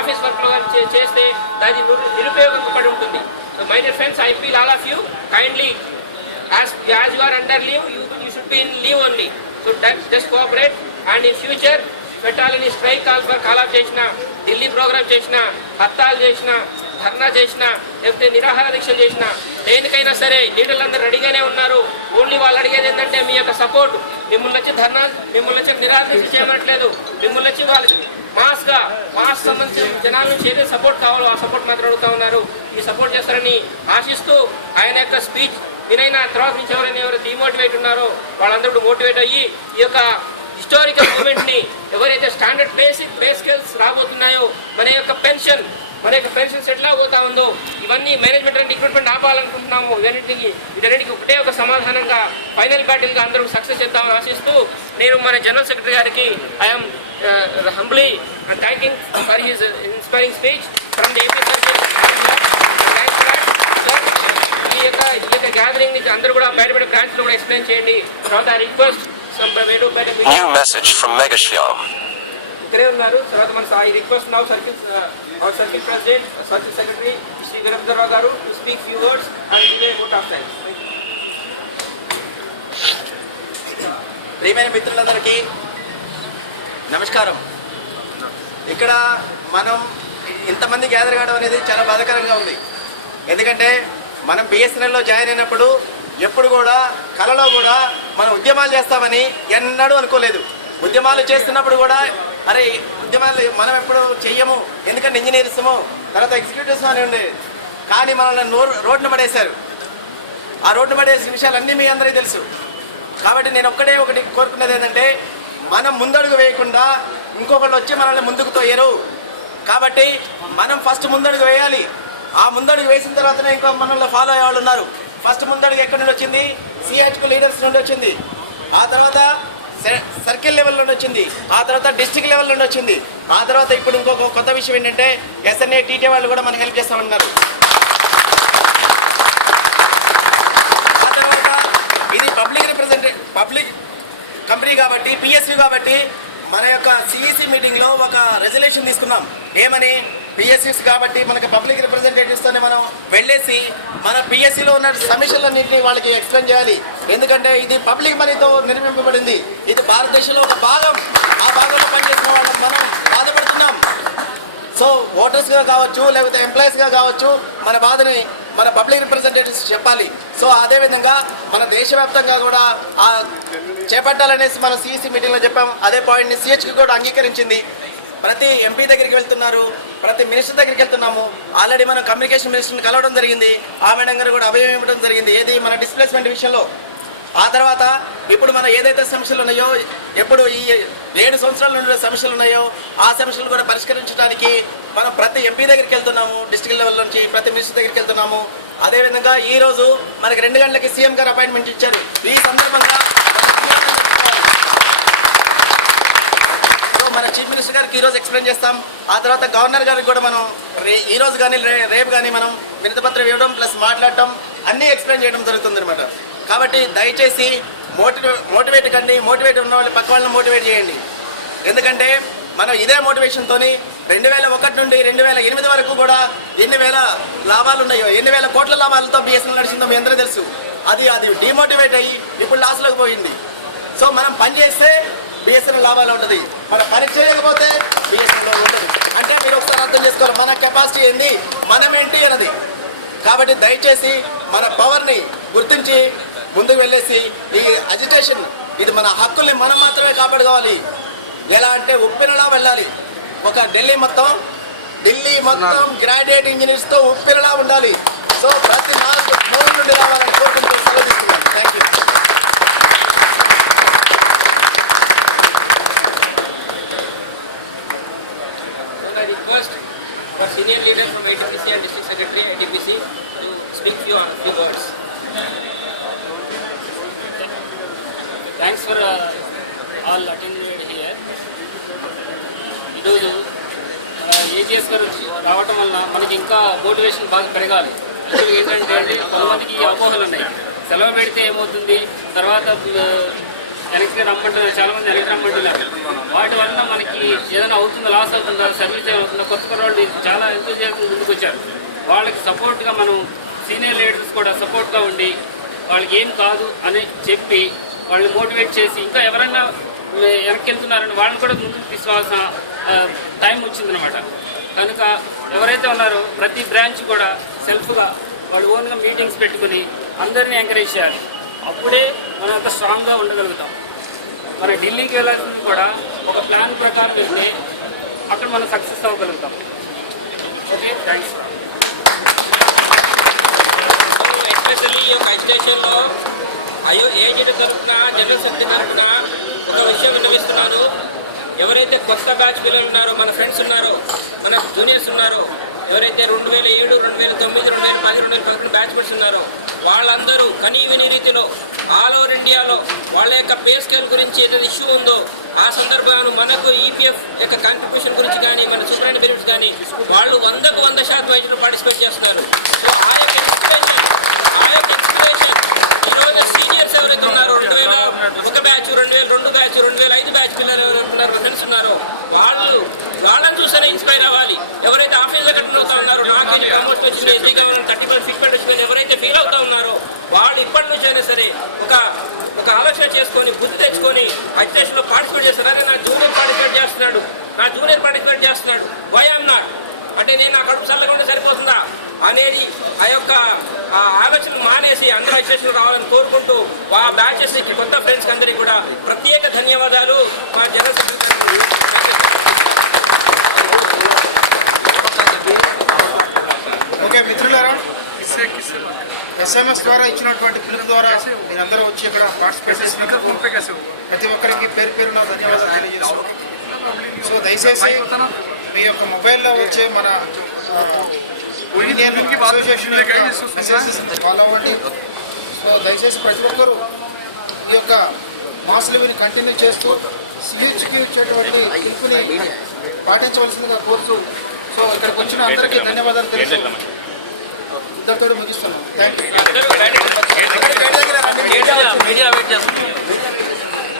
Office వర్క్లో కానీ చేస్తే దాని నిరుపయోగపడి ఉంటుంది. So my dear friends, I feel all of you kindly as you are under leave, you should be in leave only. So just cooperate, and in future పెట్టాలని strike call of చేసిన, Delhi programme చేసిన, హత్తాలు చేసిన, ధర్నా చేసిన, లేకపోతే నిరాహార దీక్షలు చేసిన, దేనికైనా సరే లీడర్లందరూ రెడీగానే ఉన్నారు. ఓన్లీ వాళ్ళు అడిగేది ఏంటంటే మీ యొక్క సపోర్ట్. మిమ్మల్ని వచ్చి ధర్నా, మిమ్మల్ని వచ్చి నిరాహార దీక్ష చేయమనట్లేదు. మిమ్మల్ని వచ్చి వాళ్ళు మాస్ సంబంధించిన జనాల నుంచి ఏదైతే సపోర్ట్ కావాలో ఆ సపోర్ట్ మాత్రం అడుగుతా ఉన్నారు. ఈ సపోర్ట్ చేస్తారని ఆశిస్తూ ఆయన యొక్క స్పీచ్ వినైనా తర్వాత నుంచి ఎవరు డిమోటివేట్ ఉన్నారో వాళ్ళందరూ మోటివేట్ అయ్యి ఈ యొక్క హిస్టారికల్ మూమెంట్ని ఎవరైతే స్టాండర్డ్ పే స్కేల్స్ రాబోతున్నాయో, మన యొక్క పెన్షన్స్ ఎట్లా పోతా ఉందో, ఇవన్నీ మేనేజ్మెంట్ అండ్ రిక్రూట్మెంట్ ఆపాలనుకుంటున్నాము. వీటన్నిటికీ ఒకటే ఒక సమాధానంగా ఫైనల్ బ్యాటిల్గా అందరూ సక్సెస్ చేద్దామని ఆశిస్తూ నేను మన జనరల్ సెక్రటరీ గారికి I'm humbly thanking for his inspiring speech from the AP ఈ యొక్క గ్యాదరింగ్ నుంచి అందరూ కూడా బయటపడే బ్రాంచ్ లో కూడా ఎక్స్ప్లెయిన్ చేయండి. తర్వాత request New message from Megashyam. ఇక్కడే ఉన్నారు. తర్వాత మన ఈ request now circle president, circle secretary Shri Veerabhadrarao గారు to speak few words and give a vote of thanks. ప్రియమైన మిత్రులందరికీ నమస్కారం. ఇక్కడ మనం ఇంతమంది గ్యాదర్ కావడం అనేది చాలా బాధాకరంగా ఉంది. ఎందుకంటే మనం బిఎస్ఎన్ఎల్లో జాయిన్ అయినప్పుడు ఎప్పుడు కూడా కళలో కూడా మనం ఉద్యమాలు చేస్తామని ఎన్నడూ అనుకోలేదు. ఉద్యమాలు చేస్తున్నప్పుడు కూడా అరే ఉద్యమాలు మనం ఎప్పుడు చెయ్యము, ఎందుకంటే ఇంజనీర్స్ము, తర్వాత ఎగ్జిక్యూటివ్స్ అని ఉండేది. కానీ మనల్ని రోడ్డున పడేశారు. ఆ రోడ్డున పడేసిన విషయాలన్నీ మీ అందరికీ తెలుసు. కాబట్టి నేను ఒకటి కోరుకునేది ఏంటంటే మనం ముందడుగు వేయకుండా ఇంకొకళ్ళు వచ్చి మనల్ని ముందుకు తోయరు. కాబట్టి మనం ఫస్ట్ ముందడుగు వేయాలి. ఆ ముందడుగు వేసిన తర్వాతనే ఇంకో మనల్ని ఫాలో అయ్యే వాళ్ళు ఉన్నారు. ఫస్ట్ ముందడుగు ఎక్కడి నుండి వచ్చింది? సిహెచ్కు లీడర్స్ నుండి వచ్చింది. ఆ తర్వాత సర్కిల్ లెవెల్ నుండి వచ్చింది. ఆ తర్వాత డిస్ట్రిక్ట్ లెవెల్ నుండి వచ్చింది. ఆ తర్వాత ఇప్పుడు ఇంకొక కొత్త విషయం ఏంటంటే ఎస్ఎన్ఏ టీటీ వాళ్ళు కూడా మనకు హెల్ప్ చేస్తామన్నారు. ఆ తర్వాత ఇది పబ్లిక్ కంపెనీ కాబట్టి, పిఎస్యూ కాబట్టి మన యొక్క సిఈసి మీటింగ్లో ఒక రెజల్యూషన్ తీసుకున్నాం. ఏమని? పిఎస్సీస్ కాబట్టి మనకి పబ్లిక్ రిప్రజెంటేటివ్స్తోనే మనం వెళ్ళేసి మన పిఎస్సీలో ఉన్న సమస్యలన్నింటినీ వాళ్ళకి ఎక్స్ప్లెయిన్ చేయాలి. ఎందుకంటే ఇది పబ్లిక్ మనీతో నిర్మింపబడింది. ఇది భారతదేశంలో ఒక భాగం. ఆ భాగంలో పనిచేసిన వాళ్ళని మనం బాధపడుతున్నాం. సో ఓటర్స్గా కావచ్చు, లేకపోతే ఎంప్లాయీస్గా కావచ్చు, మన బాధని మన పబ్లిక్ రిప్రజెంటేటివ్స్ చెప్పాలి. సో అదేవిధంగా మన దేశవ్యాప్తంగా కూడా చేపట్టాలనేసి మనం సిఈసి మీటింగ్లో చెప్పాం. అదే పాయింట్ని సిహెచ్కి కూడా అంగీకరించింది. ప్రతి ఎంపీ దగ్గరికి వెళ్తున్నారు, ప్రతి మినిస్టర్ దగ్గరికి వెళ్తున్నాము. ఆల్రెడీ మనం కమ్యూనికేషన్ మినిస్టర్ని కలవడం జరిగింది. ఆ మేడం గారు కూడా అభయం ఇవ్వడం జరిగింది. ఏది? మన డిస్ప్లేస్మెంట్ విషయంలో. ఆ తర్వాత ఇప్పుడు మన ఏదైతే సమస్యలు ఉన్నాయో, ఎప్పుడు ఈ 7 సంవత్సరాల నుండి సమస్యలు ఉన్నాయో ఆ సమస్యలు కూడా పరిష్కరించడానికి మనం ప్రతి ఎంపీ దగ్గరికి వెళ్తున్నాము. డిస్ట్రిక్ట్ లెవెల్ నుంచి ప్రతి మినిస్టర్ దగ్గరికి వెళ్తున్నాము. అదేవిధంగా ఈరోజు మనకి 2 గంటలకి సీఎం గారు అపాయింట్మెంట్ ఇచ్చారు. ఈ సందర్భంగా మన చీఫ్ మినిస్టర్ గారికి ఈరోజు ఎక్స్ప్లెయిన్ చేస్తాం. ఆ తర్వాత గవర్నర్ గారికి కూడా మనం ఈరోజు కానీ రేపు కానీ మనం వినతిపత్రం ఇవ్వడం ప్లస్ మాట్లాడటం అన్నీ ఎక్స్ప్లెయిన్ చేయడం జరుగుతుంది అనమాట. కాబట్టి దయచేసి మోటివేట్ కండి. మోటివేట్ ఉన్న వాళ్ళు పక్క వాళ్ళని మోటివేట్ చేయండి. ఎందుకంటే మనం ఇదే మోటివేషన్తో 2001 నుండి 2008 వరకు కూడా ఎన్ని వేల లాభాలు ఉన్నాయో, ఎన్ని వేల కోట్ల లాభాలతో బిఎస్ఎన్ఎల్ నడిచిందో మీ అందరూ తెలుసు. అది డిమోటివేట్ అయ్యి ఇప్పుడు లాస్లోకి పోయింది. సో మనం పని చేస్తే బిఎస్ఎన్ఎల్ లాభాలు ఉంటుంది, మన పని చేయకపోతే బిఎస్ఎన్ఎల్ ఉండదు. అంటే మీరు ఒకసారి అర్థం చేసుకోవాలి మన కెపాసిటీ ఏంది, మనం ఏంటి అన్నది. కాబట్టి దయచేసి మన పవర్ని గుర్తించి ముందుకు వెళ్ళేసి ఈ అజిటేషన్, ఇది మన హక్కుల్ని మనం మాత్రమే కాపాడుకోవాలి. ఎలా అంటే ఉప్పెనలా వెళ్ళాలి. ఒక ఢిల్లీ మొత్తం గ్రాడ్యుయేట్ ఇంజనీర్స్తో ఉప్పెనలా ఉండాలి. సో ప్రతి 4 నుండి రావాలని కోరుకుంటూ సెలవు తీసుకున్నాను. Thank you. For senior leader from ITPC and District Secretary ITPC to speak few words. Thanks for all attended here. ఈరోజు ఏజీఎస్ గారు రావటం వల్ల మనకి ఇంకా మోటివేషన్ బాగా పెరగాలి. యాక్చువల్గా ఏంటంటే కొంతమందికి అపోహలు ఉన్నాయి. సెలవు పెడితే ఏమవుతుంది, తర్వాత వెనక్కి రమ్మంటున్నారు, చాలామంది వెనక్కి రమ్మంటున్నారు. వాటి వల్ల మనకి ఏదైనా అవుతుందో, లాస్ అవుతుందో, సర్వీస్ ఏమవుతుందో, కొత్త వాళ్ళు చాలా ఎంతోసేపు ముందుకు వచ్చారు. వాళ్ళకి సపోర్ట్గా మనం సీనియర్ లీడర్స్ కూడా సపోర్ట్గా ఉండి వాళ్ళకి ఏం కాదు అని చెప్పి వాళ్ళని మోటివేట్ చేసి ఇంకా ఎవరైనా వెనక్కి వెళ్తున్నారని వాళ్ళని కూడా ముందుకు తీసుకోవాల్సిన టైం వచ్చిందనమాట. కనుక ఎవరైతే ఉన్నారో ప్రతి బ్రాంచ్ కూడా సెల్ఫ్గా వాళ్ళు ఓన్గా మీటింగ్స్ పెట్టుకుని అందరినీ ఎంకరేజ్ చేయాలి. అప్పుడే మనం అంత స్ట్రాంగ్గా ఉండగలుగుతాం. మన ఢిల్లీకి వెళ్ళాల్సింది కూడా ఒక ప్లాన్ ప్రకారం వెళ్తే అక్కడ మనం సక్సెస్ అవ్వగలుగుతాం. Okay, thanks. ఎస్పెషల్లీ ఈ యొక్క అజిటేషన్లో ఏజెడ్ తరఫున జనరల్ సెక్రటరీ తరఫున ఒక విషయం విన్నవిస్తున్నాను. ఎవరైతే కొత్త బ్యాచ్ పిల్లలు ఉన్నారో, మన ఫ్రెండ్స్ ఉన్నారో, మన జూనియర్స్ ఉన్నారో, ఎవరైతే 2007, 2009, 2010, 2011 బ్యాచ్ మెట్స్ ఉన్నారో వాళ్ళందరూ కనీవిని రీతిలో ఆల్ ఓవర్ ఇండియాలో వాళ్ళ యొక్క పే స్కేల్ గురించి ఏదైతే ఇష్యూ ఉందో ఆ సందర్భంలో మనకు ఈపీఎఫ్ యొక్క కాంట్రిబ్యూషన్ గురించి కానీ, మన సూపరింటెండెంట్ బెనిఫిట్స్ కానీ వాళ్ళు 100కు 100% పార్టిసిపేట్ చేస్తున్నారు. సో ఆ యొక్క ఇన్స్పిరేషన్ ఈరోజు సీనియర్స్ ఎవరైతే ఉన్నారో 2001 బ్యాచ్, 2002 బ్యాచ్, 2005 బ్యాచ్ పిల్లలు ఎవరైతే ఉన్నారో, ఫ్రెండ్స్ ఉన్నారో వాళ్ళని చూస్తేనే ఇన్స్పైర్ అవ్వాలి. ఎవరైతే ఆఫీస్లో కట్టిన అవుతా ఉన్నారో, నాకు ప్రమోషన్ వచ్చింది, ఎస్డీగా 30% ఫిక్స్మెంట్ వచ్చింది, ఎవరైతే ఫీల్ అవుతా ఉన్నారో వాళ్ళు ఇప్పటి నుంచి అయినా సరే ఒక ఆలోచన చేసుకొని, బుద్ధి తెచ్చుకొని అజిటేషన్లో పార్టిసిపేట్ చేస్తారు. అదే నా జూనియర్ పార్టిసిపేట్ చేస్తున్నాడు, వై ఐఎమ్ నాట్, అంటే నేను నా కడుపు చల్లగా ఉంటే సరిపోతుందా అనేది ఆ యొక్క ఆలోచన మానేసి అందరూ అజిటేషన్ రావాలని కోరుకుంటూ ఆ బ్యాచెస్ కొత్త ఫ్రెండ్స్కి అందరికీ కూడా ప్రత్యేక ధన్యవాదాలు. మా జనరల్ సెక్రటరీ ఓకే మిత్రులారా, SMS ద్వారా ఇచ్చినటువంటి పిలుపు ద్వారా మీరందరూ వచ్చి ఇక్కడ పార్టిసిపేట్ చేసినందుకు ప్రతి ఒక్కరికి పేరు పేరున ధన్యవాదాలు తెలియజేస్తున్నాం. సో దయచేసి మీ యొక్క మొబైల్లో వచ్చే మన ఇండియన్ అసోసియేషన్ మెసేజెస్ ఫాలో అవ్వండి. సో దయచేసి ప్రతి ఒక్కరూ ఈ యొక్క మాస్ లివిని కంటిన్యూ చేస్తూ స్పీచ్కి ఇచ్చేటువంటి పిలుపుని పాటించవలసిందిగా కోరుతూ, సో ఇక్కడికి వచ్చిన అందరికీ ధన్యవాదాలు తెలుసు. ఇద్దరితో ముగిస్తున్నాం. Thank you.